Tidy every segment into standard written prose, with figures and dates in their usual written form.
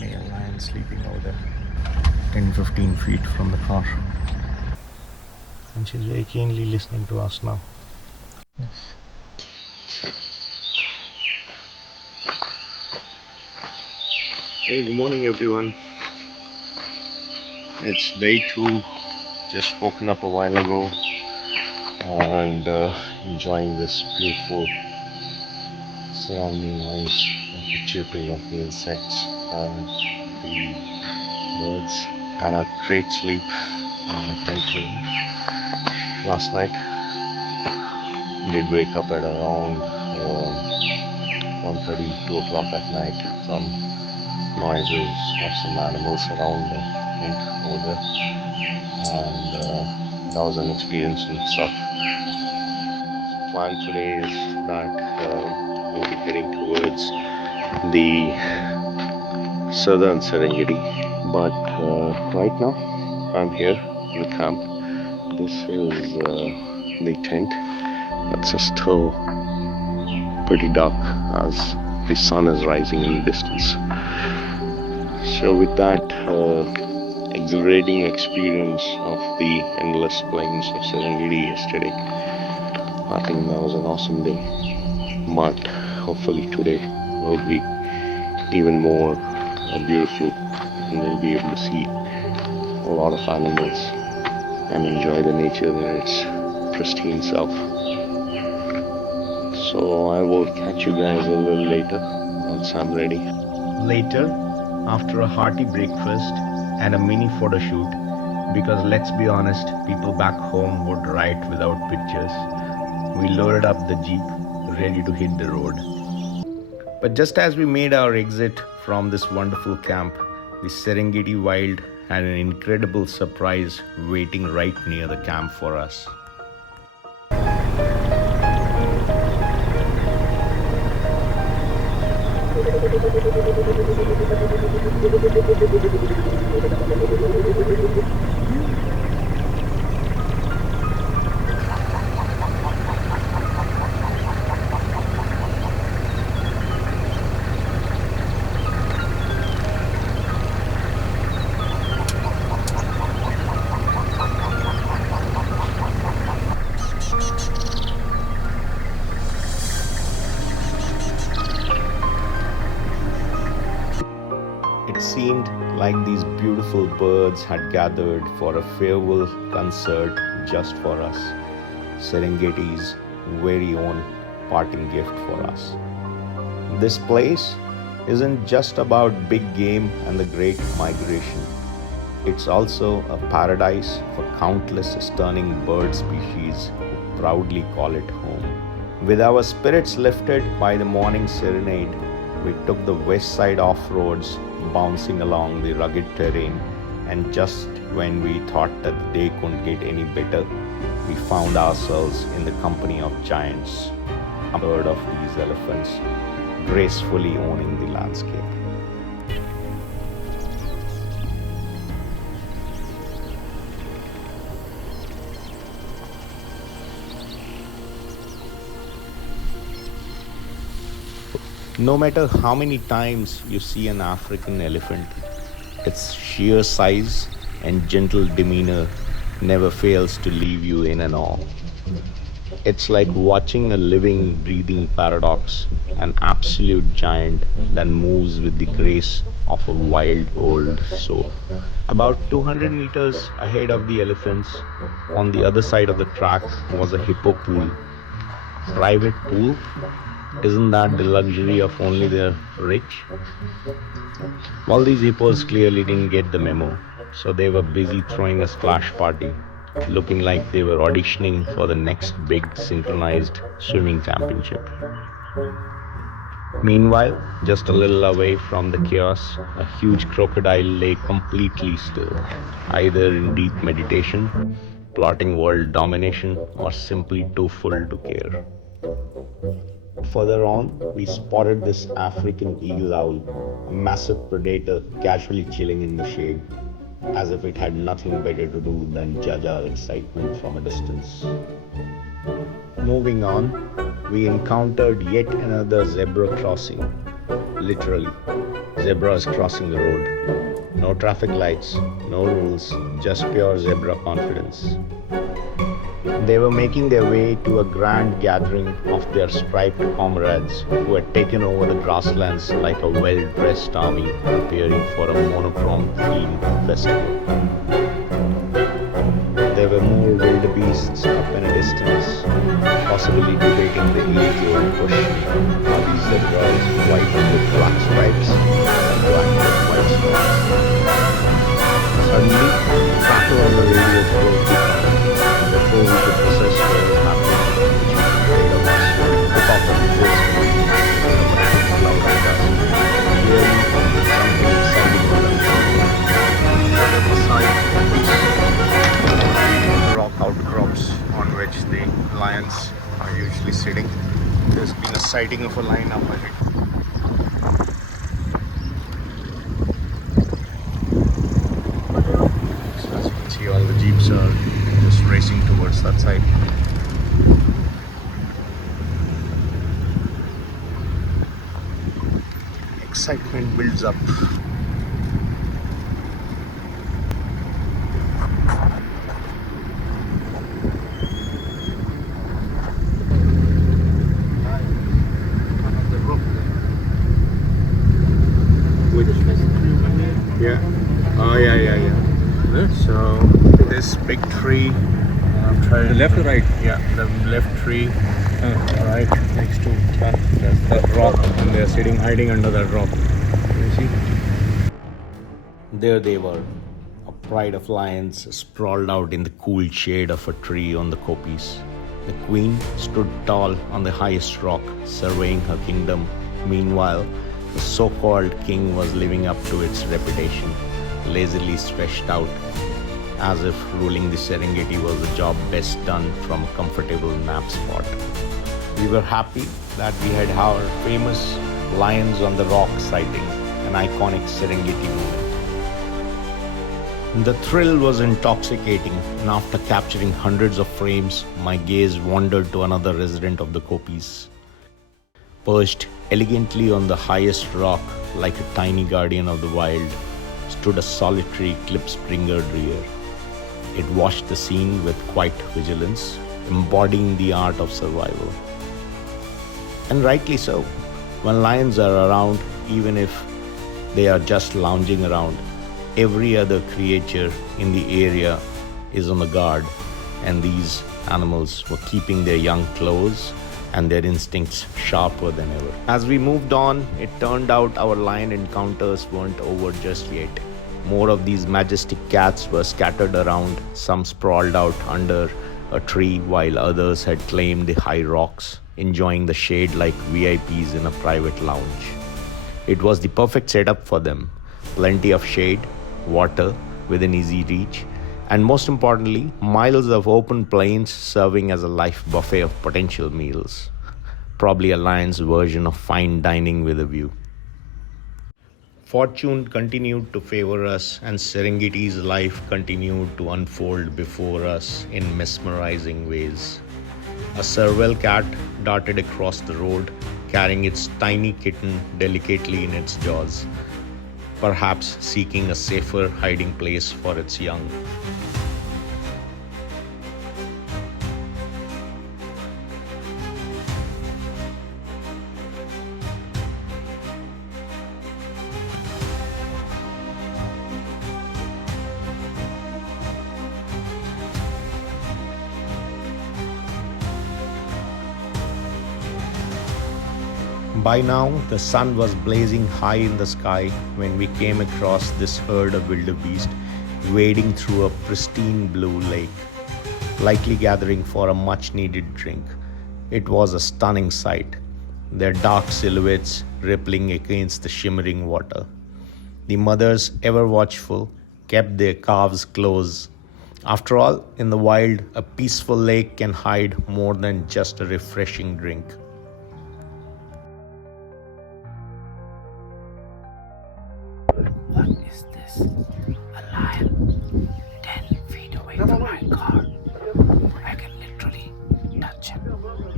Male lion sleeping over there, 10-15 feet from the car. And she's very keenly listening to us now. Yes. Hey, good morning everyone. It's day 2, just woken up a while ago and enjoying this beautiful surrounding noise of the chirping of the insects and the birds. Had a great sleep, thankfully. Last night did wake up at around 1:30, 2 o'clock at night from noises of some animals around and over there, and that was an experience in itself. Plan today is that we'll be heading towards the southern Serengeti, but right now I'm here in the camp. This is the tent. It's still pretty dark as the sun is rising in the distance. So with that exhilarating experience of the endless plains of Serengeti yesterday, I think that was an awesome day. But hopefully today will be even more beautiful, and we'll be able to see a lot of animals and enjoy the nature in its pristine self. So I will catch you guys a little later once I'm ready. Later, after a hearty breakfast and a mini photo shoot, because let's be honest, people back home would write without pictures, we loaded up the jeep, ready to hit the road. But just as we made our exit from this wonderful camp, the Serengeti Wild had an incredible surprise waiting right near the camp for us. It seemed like these beautiful birds had gathered for a farewell concert just for us. Serengeti's very own parting gift for us. This place isn't just about big game and the great migration. It's also a paradise for countless stunning bird species who proudly call it home. With our spirits lifted by the morning serenade, we took the west side off-roads, bouncing along the rugged terrain, and just when we thought that the day couldn't get any better, we found ourselves in the company of giants, a herd of these elephants gracefully owning the landscape. No matter how many times you see an African elephant, its sheer size and gentle demeanor never fails to leave you in an awe. It's like watching a living, breathing paradox, an absolute giant that moves with the grace of a wild old soul. About 200 meters ahead of the elephants, on the other side of the track, was a hippo pool. Private pool? Isn't that the luxury of only the rich? Well, these hippos clearly didn't get the memo, so they were busy throwing a splash party, looking like they were auditioning for the next big synchronized swimming championship. Meanwhile, just a little away from the chaos, a huge crocodile lay completely still, either in deep meditation, plotting world domination, or simply too full to care. Further on, we spotted this African eagle owl, a massive predator casually chilling in the shade, as if it had nothing better to do than judge our excitement from a distance. Moving on, we encountered yet another zebra crossing, literally. zebras crossing the road. No traffic lights, no rules, just pure zebra confidence. They were making their way to a grand gathering of their striped comrades who had taken over the grasslands like a well-dressed army preparing for a monochrome theme festival. There were more wildebeests up in a distance, possibly debating the age-old question, are these zebras white with black stripes or black with white stripes? Suddenly, a crackle on the radio broke the calm. Before we could process what was happening, the chief ahead of us took off a reverse speed in a frantic cloud of dust. Clearly, something exciting was unfolding. But at the side rock outcrops on which the lions are usually sitting, there's been a sighting of a lion up ahead. So as you can see, all the jeeps are just racing towards that side. Excitement builds up. Yeah. Oh, yeah. Huh? So this big tree. I'm trying. The left or right? Yeah, the left tree. Right next to that. There's that rock, and they're sitting, hiding under that rock. You see? There they were, a pride of lions sprawled out in the cool shade of a tree on the kopis. The queen stood tall on the highest rock, surveying her kingdom. Meanwhile, the so-called king was living up to its reputation, lazily stretched out, as if ruling the Serengeti was a job best done from a comfortable nap spot. We were happy that we had our famous lions on the rock sighting, an iconic Serengeti moment. The thrill was intoxicating, and after capturing hundreds of frames, my gaze wandered to another resident of the kopis. Perched elegantly on the highest rock, like a tiny guardian of the wild, stood a solitary clip-springered deer. It watched the scene with quiet vigilance, embodying the art of survival. And rightly so. When lions are around, even if they are just lounging around, every other creature in the area is on the guard, and these animals were keeping their young close and their instincts sharper than ever. As we moved on, it turned out our lion encounters weren't over just yet. More of these majestic cats were scattered around, some sprawled out under a tree while others had claimed the high rocks, enjoying the shade like VIPs in a private lounge. It was the perfect setup for them. Plenty of shade, water within easy reach, and most importantly, miles of open plains serving as a life buffet of potential meals. Probably a lion's version of fine dining with a view. Fortune continued to favor us, and Serengeti's life continued to unfold before us in mesmerizing ways. A serval cat darted across the road, carrying its tiny kitten delicately in its jaws, perhaps seeking a safer hiding place for its young. By now, the sun was blazing high in the sky when we came across this herd of wildebeest wading through a pristine blue lake, likely gathering for a much-needed drink. It was a stunning sight, their dark silhouettes rippling against the shimmering water. The mothers, ever watchful, kept their calves close. After all, in the wild, a peaceful lake can hide more than just a refreshing drink. What is this? A lion 10 feet away from my car. I can literally touch him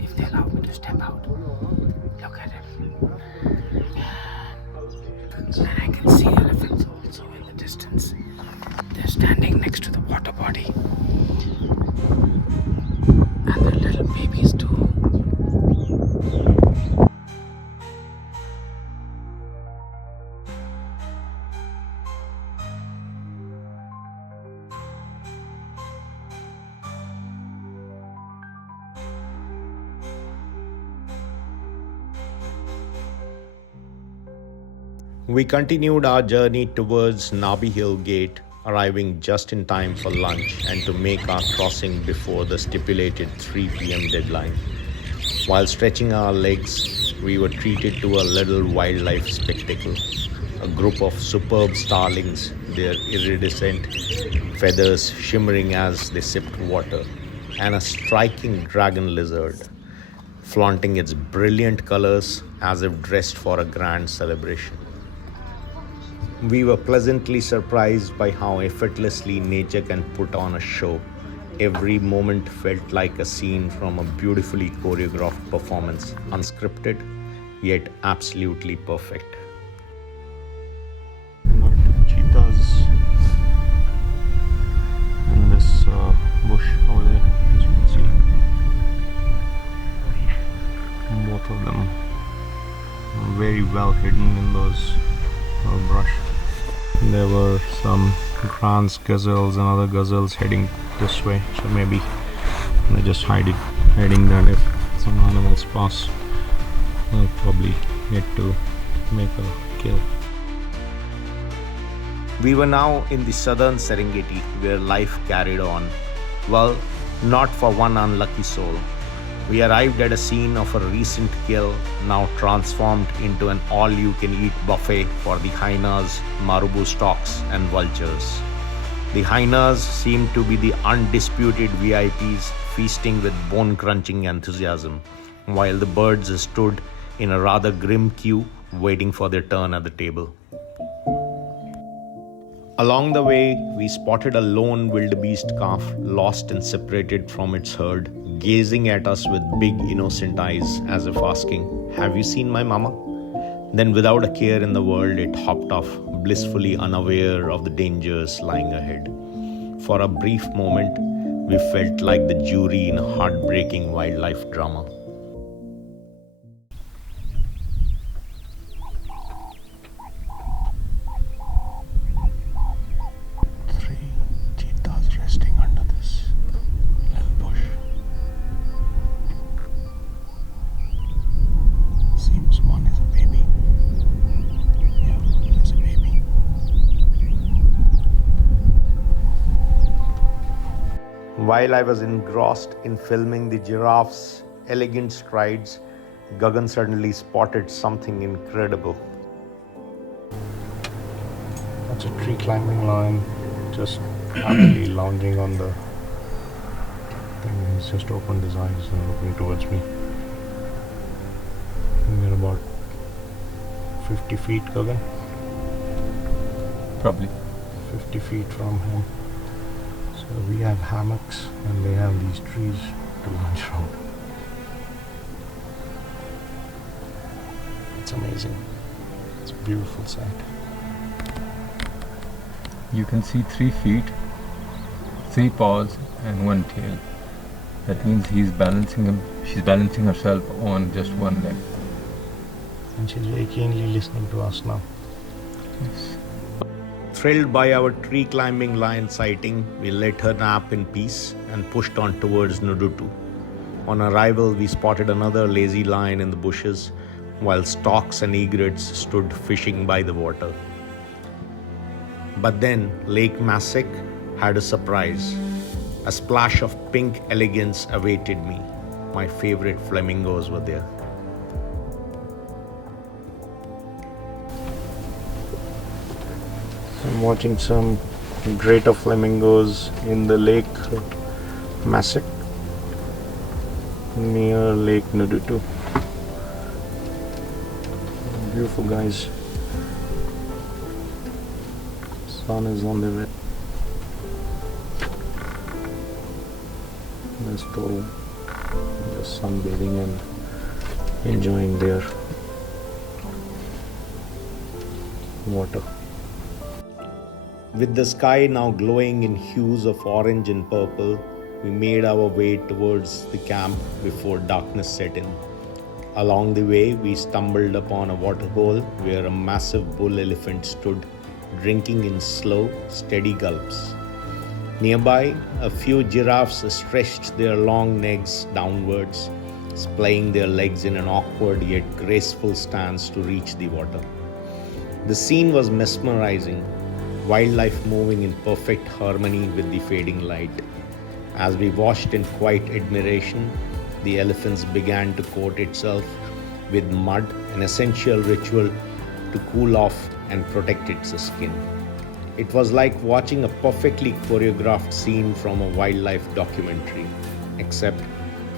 if they allow me to step out. Look at him. body. And their little babies too. We continued our journey towards Nabi Hill Gate, arriving just in time for lunch and to make our crossing before the stipulated 3 p.m. deadline. While stretching our legs, we were treated to a little wildlife spectacle. A group of superb starlings, their iridescent feathers shimmering as they sipped water, and a striking dragon lizard, flaunting its brilliant colors as if dressed for a grand celebration. We were pleasantly surprised by how effortlessly nature can put on a show. Every moment felt like a scene from a beautifully choreographed performance, unscripted, yet absolutely perfect. Cheetahs in this bush over there, as you can see. Both of them very well hidden in those brush. There were some trans gazelles and other gazelles heading this way, so maybe they're just hiding that if some animals pass, they'll probably get to make a kill. We were now in the southern Serengeti, where life carried on. Well, not for one unlucky soul. We arrived at a scene of a recent kill, now transformed into an all-you-can-eat buffet for the hyenas, marabou storks, and vultures. The hyenas seemed to be the undisputed VIPs, feasting with bone-crunching enthusiasm, while the birds stood in a rather grim queue, waiting for their turn at the table. Along the way, we spotted a lone wildebeest calf, lost and separated from its herd, gazing at us with big innocent eyes as if asking, "Have you seen my mama?" Then without a care in the world, it hopped off, blissfully unaware of the dangers lying ahead. For a brief moment, we felt like the jury in a heartbreaking wildlife drama. While I was engrossed in filming the giraffe's elegant strides, Gagan suddenly spotted something incredible. That's a tree climbing lion, just happily lounging on the thing. He's just opened his eyes and looking towards me. We're about 50 feet, Gagan? Probably. 50 feet from him. So we have hammocks and they have these trees to lunch from. It's amazing. It's a beautiful sight. You can see 3 feet, 3 paws, and 1 tail. That means she's balancing herself on just 1 leg. And she's very keenly listening to us now. Yes. Thrilled by our tree climbing lion sighting, we let her nap in peace and pushed on towards Ndutu. On arrival, we spotted another lazy lion in the bushes, while storks and egrets stood fishing by the water. But then Lake Masik had a surprise. A splash of pink elegance awaited me. My favorite flamingos were there. I'm watching some greater flamingos in the Lake Masik near Lake Ndutu. Beautiful guys. Sun is on the way. There's people just sunbathing and enjoying their water. With the sky now glowing in hues of orange and purple, we made our way towards the camp before darkness set in. Along the way, we stumbled upon a waterhole where a massive bull elephant stood, drinking in slow, steady gulps. Nearby, a few giraffes stretched their long necks downwards, splaying their legs in an awkward yet graceful stance to reach the water. The scene was mesmerizing, wildlife moving in perfect harmony with the fading light. As we watched in quiet admiration, the elephants began to coat itself with mud, an essential ritual to cool off and protect its skin. It was like watching a perfectly choreographed scene from a wildlife documentary, except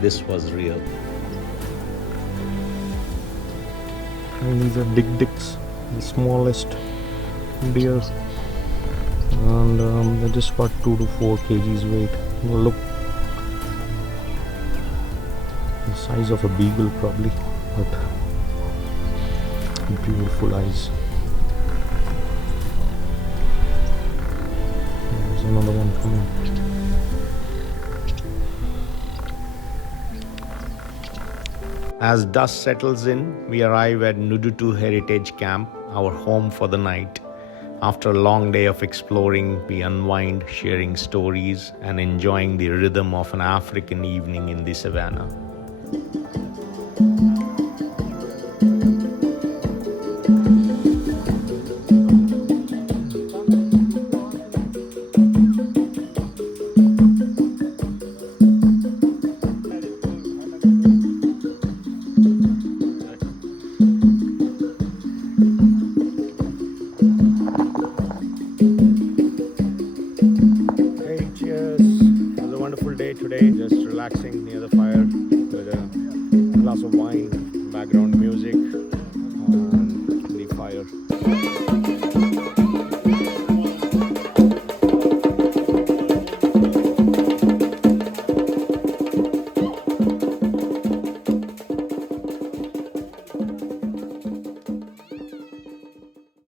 this was real. And these are dicks, the smallest deer, and they're just about 2 to 4 kgs weight. Look, the size of a beagle probably, but beautiful eyes. There's another one coming. As dusk settles in, we arrive at Ndutu Heritage Camp, our home for the night. After a long day of exploring, we unwind, sharing stories and enjoying the rhythm of an African evening in the savannah. Hey, cheers. It was a wonderful day today, just relaxing near the fire with a glass of wine.